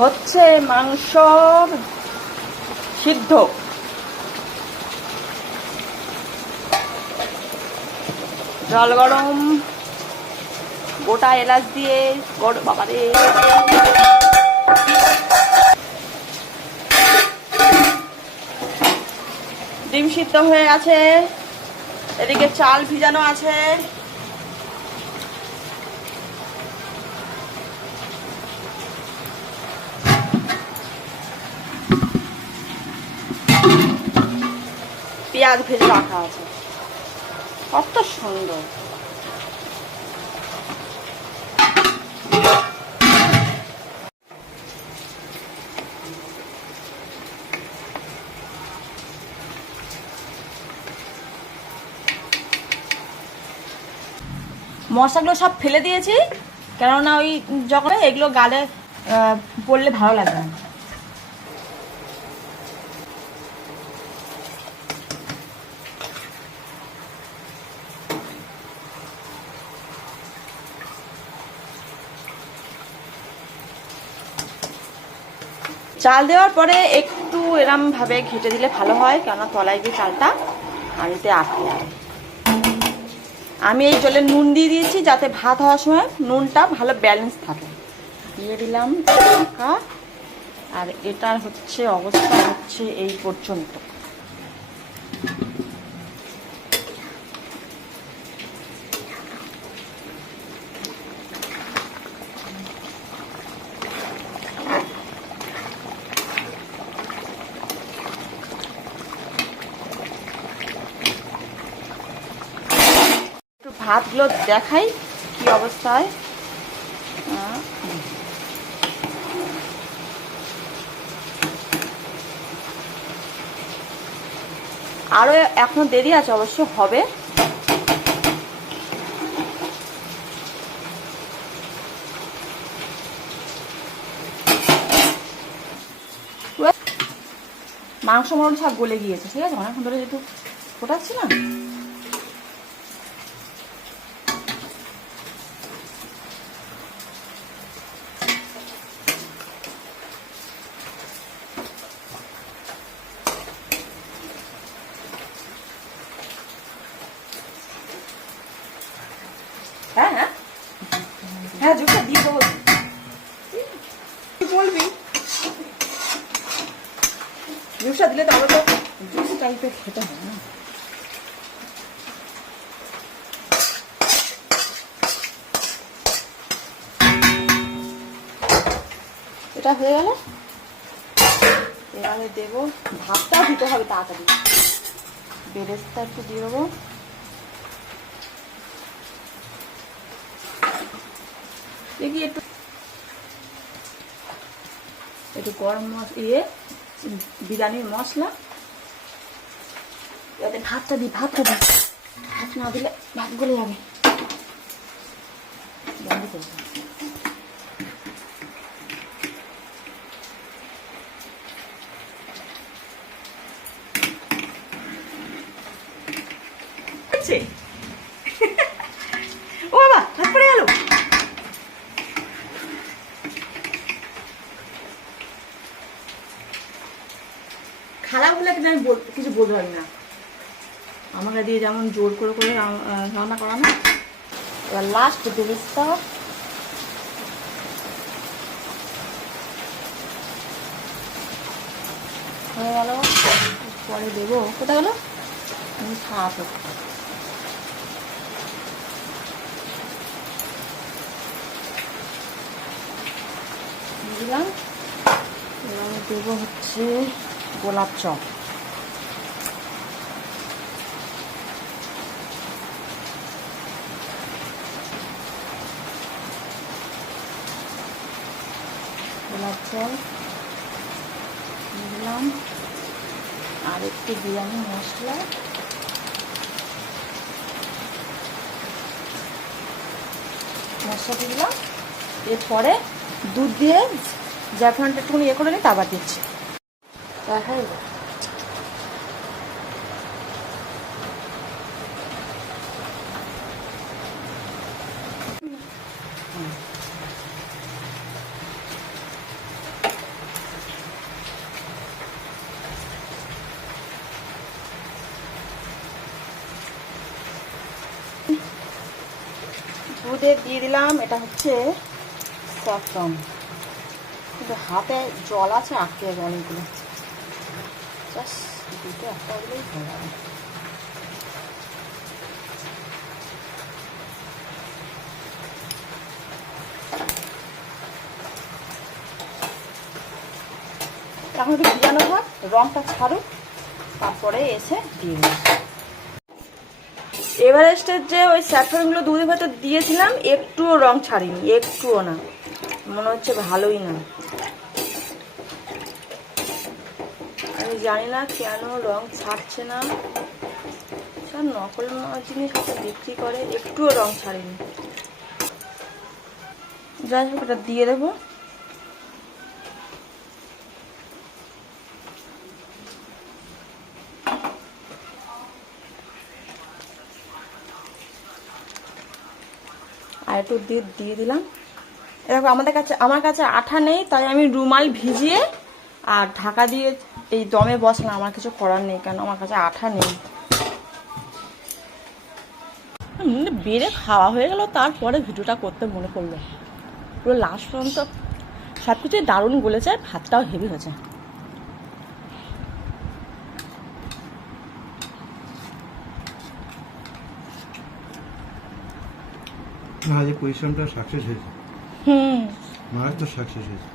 হচ্ছে মাংস সিদ্ধ। জল গরম, গোটা এলাচ দিয়ে বাবারে ডিম সিদ্ধ হয়ে গেছে। এদিকে চাল ভিজানো আছে। পেঁয়াজ ভেজে রাখা আছে। কত সুন্দর। মশলাগুলো সব ফেলে দিয়েছি, কেননা ওই যখন এগুলো গালে পড়লে ভালো লাগবে না। চাল দেওয়ার পরে একটু এরম ভাবে ঘেটে দিলে ভালো হয়, কেননা তলায় গিয়ে চালটা হাঁড়িতে আটকে যাবে। আমি এই জলে নুন দিয়ে দিয়েছি যাতে ভাত হওয়ার সময় নুনটা ভালো ব্যালেন্স থাকে। দিয়ে দিলাম ঢাকা। আর এটার হচ্ছে অবস্থা হচ্ছে এই পর্যন্ত। ভাতগুলো দেখাই কি অবস্থায়। আরো এখনো দেরি আছে, অবশ্য হবে। মাংস মরণ সব গলে গিয়েছে, ঠিক আছে। অনেকক্ষণ ধরে যেহেতু ফোটাচ্ছি না, হ্যাঁ হ্যাঁ হ্যাঁ জুসটা দিয়ে দেবো। বলবি জুসটা দিলে তবে তো জুস টাইপের খেতে হয় না। এটা হয়ে গেল, এবারে দেবো ভাতটা দিতে হবে তাড়াতাড়ি। বেরেস্তা একটু দিয়ে দেবো। দেখি একটু একটু গরম মশলা বিরিয়ানির মশলা যাতে ভাতটা দিই। ভাত না দিলে ভাত গলে যাবে। বন্ধ করবো। ও বাবা ভাত পড়ে গেল। খারাপ হলে কিন্তু আমি কিছু বলতে পারি না। আমাকে দিয়ে যেমন জোর করে করে রান্না করা না। এবার লাস্ট বেরেস্তা হয়ে গেল। পরে দেবো, কোথায় গেল আমি খাওয়া দিলাম। এবার দেবো হচ্ছে গোলাপ চপ। গোলাপ চপ দিলাম, আর একটু বিরিয়ানি মশলা, দিলাম। এরপরে দুধ দিয়ে জাফরানটা একটু ইয়ে করে নিই, তারপর দিচ্ছি। দেখাই দুধে দিয়ে দিলাম, এটা হচ্ছে স্যাফরন, কিন্তু হাতে জল আছে, আটকে যাবে অনেকগুলো। জাস্ট দুটো একটা হলেই হয়ে যাবে। এখন একটু ভিজানো থাক, রঙটা ছাড়ুক, তারপরে এসে দিয়ে দেবো। এভারেস্টের যে ওই স্যাফরনগুলো দুধের ভেতর দিয়েছিলাম, একটুও রং ছাড়িনি, একটুও না, মনে হচ্ছে ভালোই না। আমি জানি না কেন রং ছাড়ছে না, সব নকল জিনিস বিক্রি করে, একটুও রং ছাড়েনি। যাই হোক, এটা দিয়ে দেবো। আর একটু দিয়ে দিলাম। এরকম আমার কাছে আঠা নেই, তাই আমি রুমাল ভিজিয়ে আর ঢাকা দিয়ে এই দমে বসলাম। আমার কিছু করার নেই, কেন আমার কাছে আঠা নেই। বেড়ে খাওয়া হয়ে গেল, তারপরে ভিডিওটা করতে মনে পড়লো। পুরো লাস্ট পর্যন্ত সব কিছুই দারুণ গলেছে, ভাতটাও হেভি হয়েছে। না, যে পরিশ্রমটা সাকসেস হয়েছে, মাছ তো সাকসেস হয়েছে।